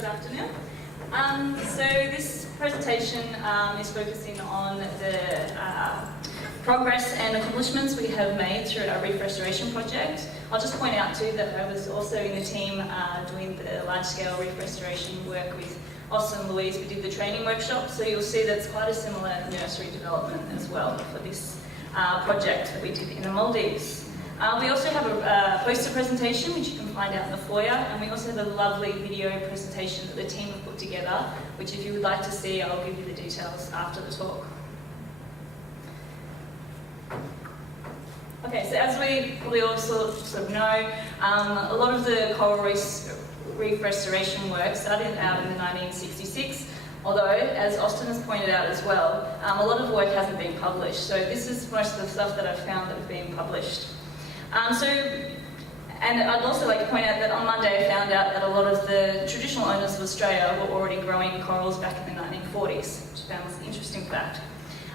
Good afternoon. So this presentation is focusing on the progress and accomplishments we have made through our reef restoration project. I'll just point out too that I was also in the team doing the large-scale reef restoration work with Austin and Louise. We did the training workshop, so you'll see that's quite a similar nursery development as well for this project that we did in the Maldives. We also have a poster presentation, which you can find out in the foyer, and we also have a lovely video presentation that the team have put together, which if you would like to see, I'll give you the details after the talk. Okay, so as we probably all sort of know, a lot of the coral reef restoration work started out in the 1966, although, as Austin has pointed out as well, a lot of work hasn't been published. So this is most of the stuff that I've found that have been published. And I'd also like to point out that on Monday I found out that a lot of the traditional owners of Australia were already growing corals back in the 1940s, which I found was an interesting fact.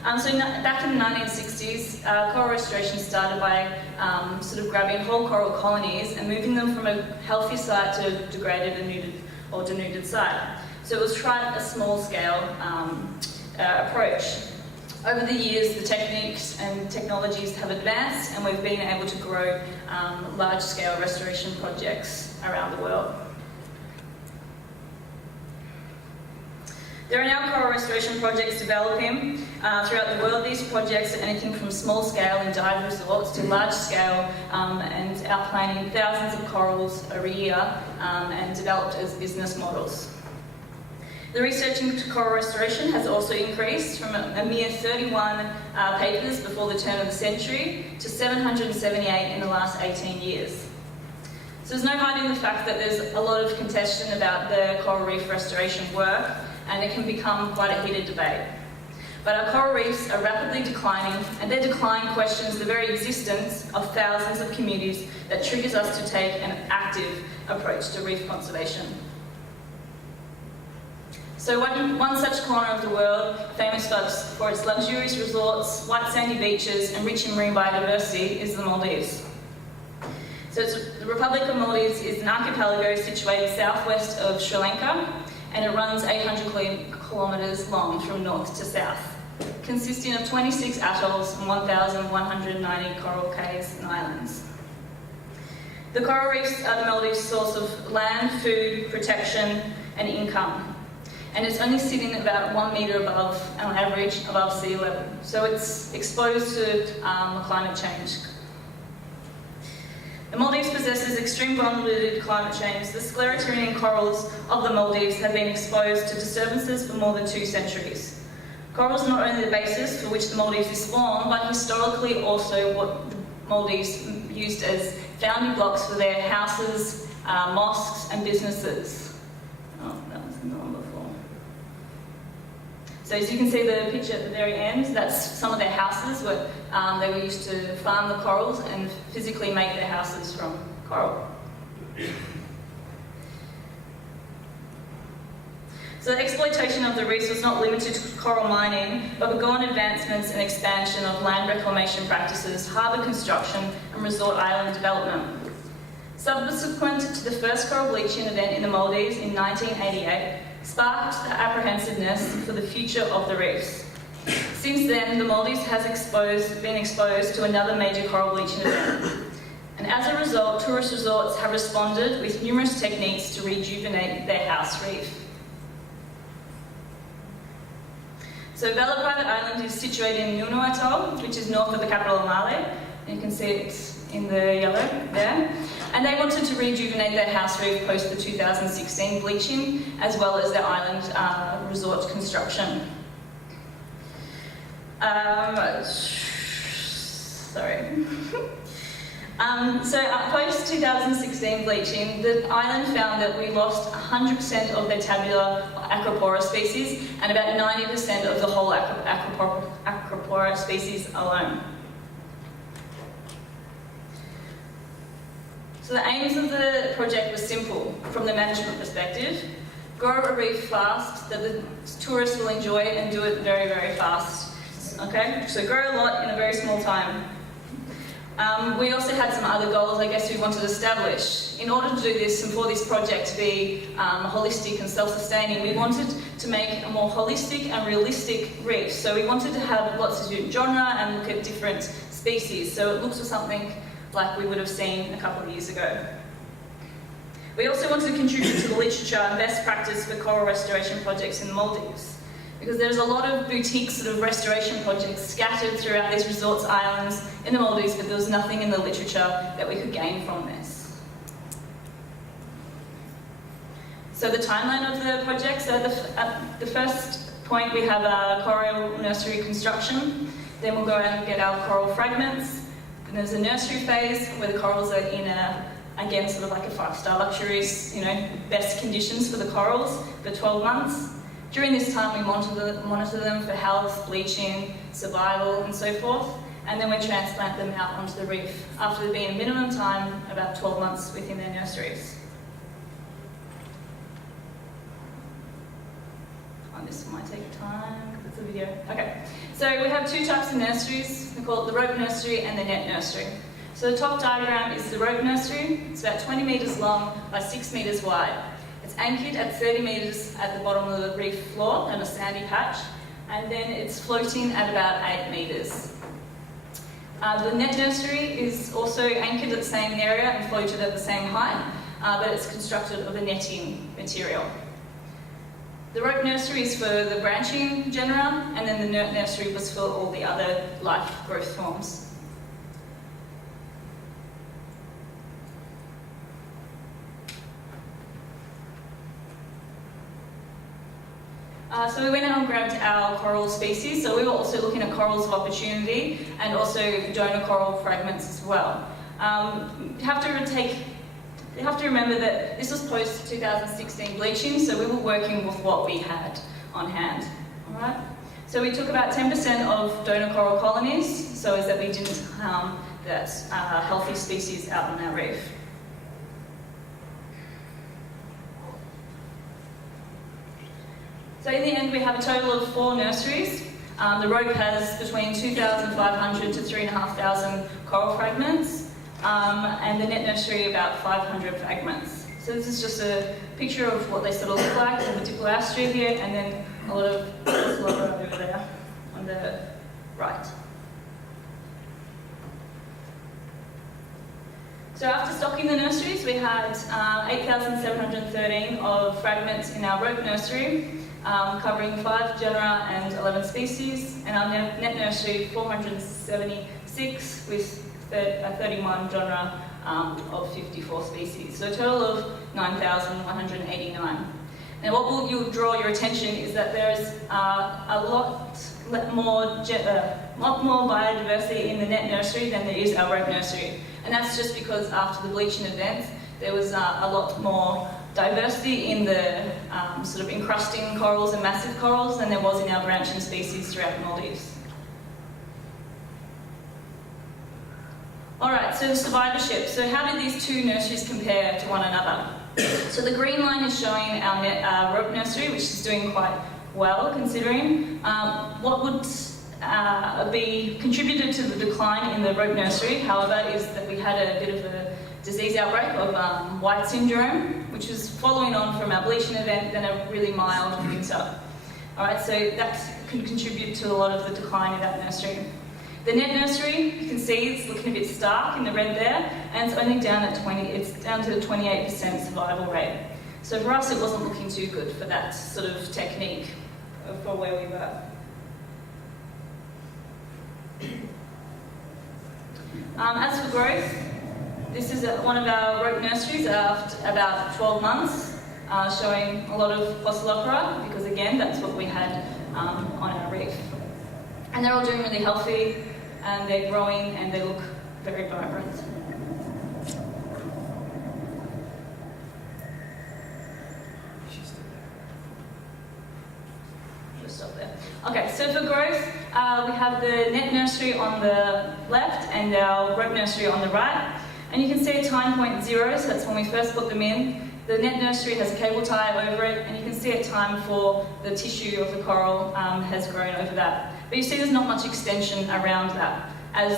Back in the 1960s, coral restoration started by sort of grabbing whole coral colonies and moving them from a healthy site to a degraded or denuded site. So it was tried at a small-scale approach. Over the years, the techniques and technologies have advanced, and we've been able to grow large-scale restoration projects around the world. There are now coral restoration projects developing throughout the world. These projects are anything from small-scale in dive resorts to large-scale and outplanting thousands of corals every year and developed as business models. The research into coral restoration has also increased from a mere 31 papers before the turn of the century to 778 in the last 18 years. So there's no hiding the fact that there's a lot of contention about the coral reef restoration work, and it can become quite a heated debate. But our coral reefs are rapidly declining, and their decline questions the very existence of thousands of communities that triggers us to take an active approach to reef conservation. So one such corner of the world, famous for its luxurious resorts, white sandy beaches, and rich in marine biodiversity, is the Maldives. So the Republic of Maldives is an archipelago situated southwest of Sri Lanka, and it runs 800 kilometres long from north to south, consisting of 26 atolls and 1,190 coral cays and islands. The coral reefs are the Maldives' source of land, food, protection, and income. And it's only sitting about 1 metre above, on average, above sea level. So it's exposed to climate change. The Maldives possesses extreme vulnerability to climate change. The sclerotinia corals of the Maldives have been exposed to disturbances for more than 2 centuries. Corals are not only the basis for which the Maldives is formed, but historically also what the Maldives used as founding blocks for their houses, mosques, and businesses. Oh, that was the one before. So as you can see the picture at the very end, that's some of their houses where they were used to farm the corals and physically make their houses from coral. So the exploitation of the reefs was not limited to coral mining, but began on advancements and expansion of land reclamation practices, harbour construction, and resort island development. Subsequent to the first coral bleaching event in the Maldives in 1988, sparked the apprehensiveness for the future of the reefs. Since then, the Maldives has been exposed to another major coral bleaching event. And as a result, tourist resorts have responded with numerous techniques to rejuvenate their house reef. So Bella Private Island is situated in Nunu Atoll, which is north of the capital of Male. You can see it's in the yellow there. And they wanted to rejuvenate their house reef post the 2016 bleaching, as well as their island resort construction. So post 2016 bleaching, the island found that we lost 100% of their tabular acropora species and about 90% of the whole acropora species alone. So the aims of the project were simple from the management perspective. Grow a reef fast that the tourists will enjoy and do it very, very fast. Okay, so grow a lot in a very small time. We also had some other goals, I guess, we wanted to establish. In order to do this and for this project to be holistic and self-sustaining, we wanted to make a more holistic and realistic reef. So we wanted to have lots of different genre and look at different species. So it looks for something like we would have seen a couple of years ago. We also wanted to contribute to the literature and best practice for coral restoration projects in the Maldives, because there's a lot of boutique sort of restoration projects scattered throughout these resorts islands in the Maldives, but there was nothing in the literature that we could gain from this. So the timeline of the project, so at the first point we have a coral nursery construction, then we'll go out and get our coral fragments, then there's a nursery phase where the corals are in again, sort of like a 5-star luxuries, best conditions for the corals for 12 months. During this time, we monitor them for health, bleaching, survival, and so forth, and then we transplant them out onto the reef after there being a minimum time, about 12 months within their nurseries. Oh, this might take time because it's a video. Okay, so we have 2 types of nurseries. We call it the rope nursery and the net nursery. So the top diagram is the rope nursery. It's about 20 metres long by 6 metres wide. It's anchored at 30 metres at the bottom of the reef floor on a sandy patch, and then it's floating at about 8 metres. The net nursery is also anchored at the same area and floated at the same height, but it's constructed of a netting material. The rope nursery is for the branching genera, and then the net nursery was for all the other life growth forms. So we went out and grabbed our coral species, so we were also looking at corals of opportunity and also donor coral fragments as well. You have to remember that this was post-2016 bleaching, so we were working with what we had on hand. All right? So we took about 10% of donor coral colonies, so as that we didn't harm that healthy species out on our reef. So in the end, we have a total of 4 nurseries. The rope has between 2,500 to 3,500 coral fragments, and the net nursery about 500 fragments. So this is just a picture of what they sort of look like in the Diplostria here, and then a lot of over there on the right. So after stocking the nurseries, we had 8,713 of fragments in our rope nursery, covering 5 genera and 11 species, and our net nursery 476 with 31 genera of 54 species, so a total of 9,189. And what you'll draw your attention is that there's a lot more biodiversity in the net nursery than there is our rope nursery, and that's just because after the bleaching event there was a lot more diversity in the sort of encrusting corals and massive corals than there was in our branching species throughout the Maldives. Alright, so the survivorship. So how did these 2 nurseries compare to one another? So the green line is showing our rope nursery, which is doing quite well considering. What would be contributed to the decline in the rope nursery, however, is that we had a bit of a disease outbreak of white syndrome, which was following on from our bleaching event, then a really mild winter. Alright, so that can contribute to a lot of the decline in that nursery. The net nursery, you can see it's looking a bit stark in the red there, and it's only down at it's down to a 28% survival rate. So for us, it wasn't looking too good for that sort of technique for where we were. As for growth, this is one of our rope nurseries after about 12 months, showing a lot of Fossilopora, because again, that's what we had on our reef. And they're all doing really healthy, and they're growing, and they look very vibrant. Just stop there. Okay, so for growth, we have the net nursery on the left and our rope nursery on the right. And you can see at time point 0, so that's when we first put them in. The net nursery has a cable tie over it, and you can see at time 4 the tissue of the coral has grown over that. But you see there's not much extension around that. as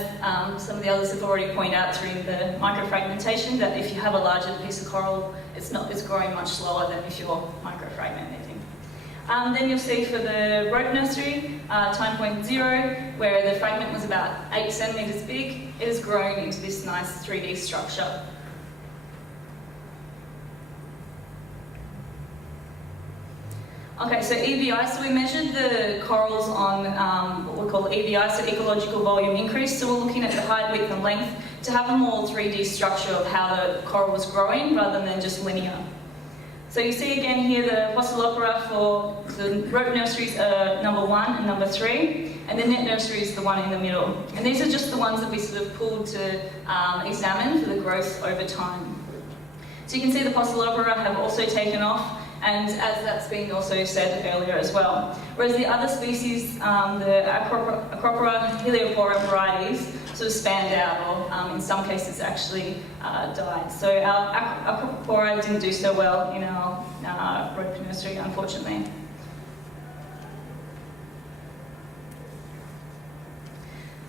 some of the others have already pointed out during the microfragmentation, that if you have a larger piece of coral, it's growing much slower than if you're microfragmenting. Then you'll see for the rope nursery, time point 0, where the fragment was about 8 centimetres big, it has grown into this nice 3D structure. Okay, so EVI, so we measured the corals on what we call EVI, so ecological volume increase. So we're looking at the height, width and length to have a more 3D structure of how the coral was growing rather than just linear. So you see again here the Fossilopora for the rope nurseries are number 1 and number 3, and the net nursery is the one in the middle. And these are just the ones that we sort of pulled to examine for the growth over time. So you can see the Fossilopora have also taken off, and as that's been also said earlier as well. Whereas the other species, the Acropora, Heliopora varieties, sort of spanned out, or in some cases actually died. So our Acropora didn't do so well in our rope nursery, unfortunately.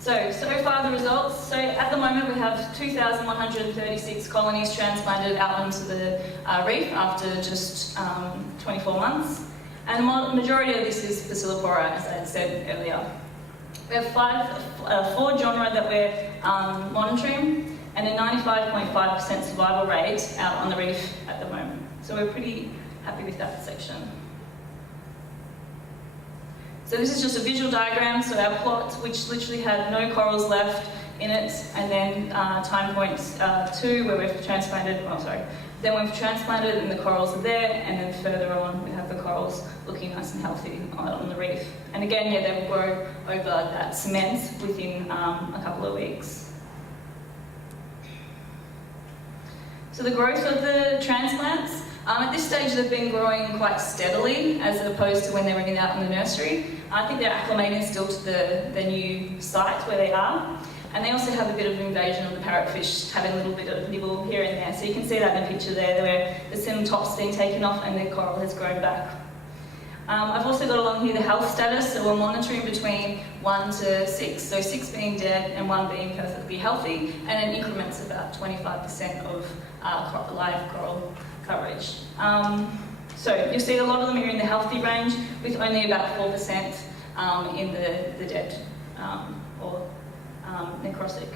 So far the results. So at the moment we have 2,136 colonies transplanted out onto the reef after just 24 months. And the majority of this is Fossilopora, as I had said earlier. We have 4 genera that we're monitoring, and a 95.5% survival rate out on the reef at the moment. So we're pretty happy with that section. So this is just a visual diagram, so our plot, which literally had no corals left in it, and then time point 2, where we've transplanted, then we've transplanted and the corals are there, and then further on we have the corals looking nice and healthy on the reef. And again, yeah, they will grow over that cement within a couple of weeks. So the growth of the transplants, at this stage they've been growing quite steadily as opposed to when they were out in the nursery. I think they're acclimating still to the new site where they are. And they also have a bit of invasion of the parrotfish, having a little bit of nibble here and there. So you can see that in the picture there, where the sim top's been taken off and the coral has grown back. I've also got along here the health status, so we're monitoring between 1 to 6, so 6 being dead and 1 being perfectly healthy, and in increments about 25% of live coral coverage. So you'll see a lot of them are in the healthy range, with only about 4% in the dead or necrotic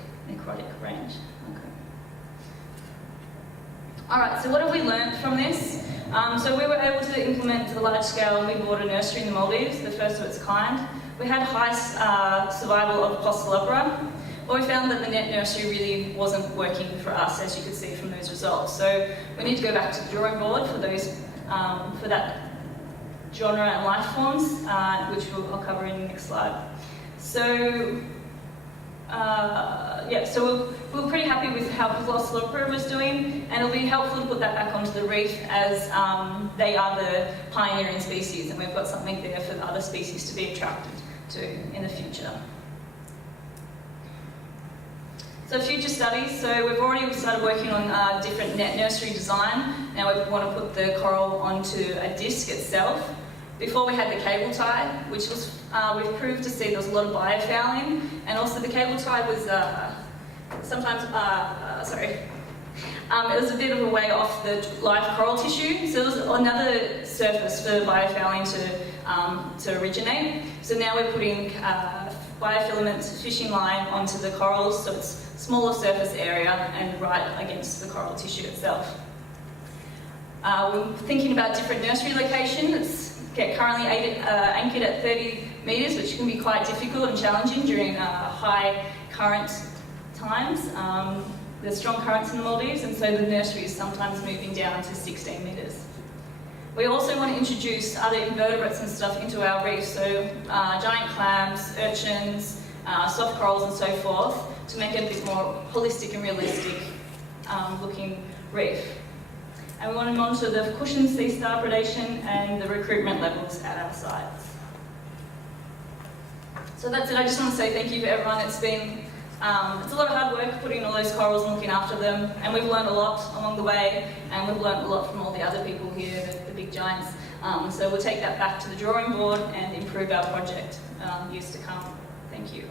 range. Okay. Alright, so what have we learned from this? So we were able to implement the large-scale mid-water nursery in the Maldives, the first of its kind. We had high survival of Fossilopora, but we found that the net nursery really wasn't working for us, as you could see from those results. So we need to go back to the drawing board for those, for that genre and life forms, which I'll cover in the next slide. So so we're pretty happy with how Fossilopora was doing, and it'll be helpful to put that back onto the reef, as they are the pioneering species, and we've got something there for the other species to be attracted to in the future. So future studies, so we've already started working on different net nursery design. Now we want to put the coral onto a disc itself. Before we had the cable tie, which was, we've proved to see there was a lot of biofouling, and also the cable tie was sometimes, it was a bit of a way off the live coral tissue, so it was another surface for biofouling to originate. So now we're putting biofilament fishing line onto the corals, so it's smaller surface area and right against the coral tissue itself. We're thinking about different nursery locations. Currently anchored at 30 metres, which can be quite difficult and challenging during high current times. There's strong currents in the Maldives, and so the nursery is sometimes moving down to 16 metres. We also want to introduce other invertebrates and stuff into our reef, so giant clams, urchins, soft corals and so forth, to make it a bit more holistic and realistic looking reef. And we want to monitor the cushion sea star predation and the recruitment levels at our sites. So that's it. I just want to say thank you to everyone. It's been it's a lot of hard work putting all those corals and looking after them, and we've learned a lot along the way, and we've learned a lot from all the other people here, the big giants. So we'll take that back to the drawing board and improve our project years to come. Thank you.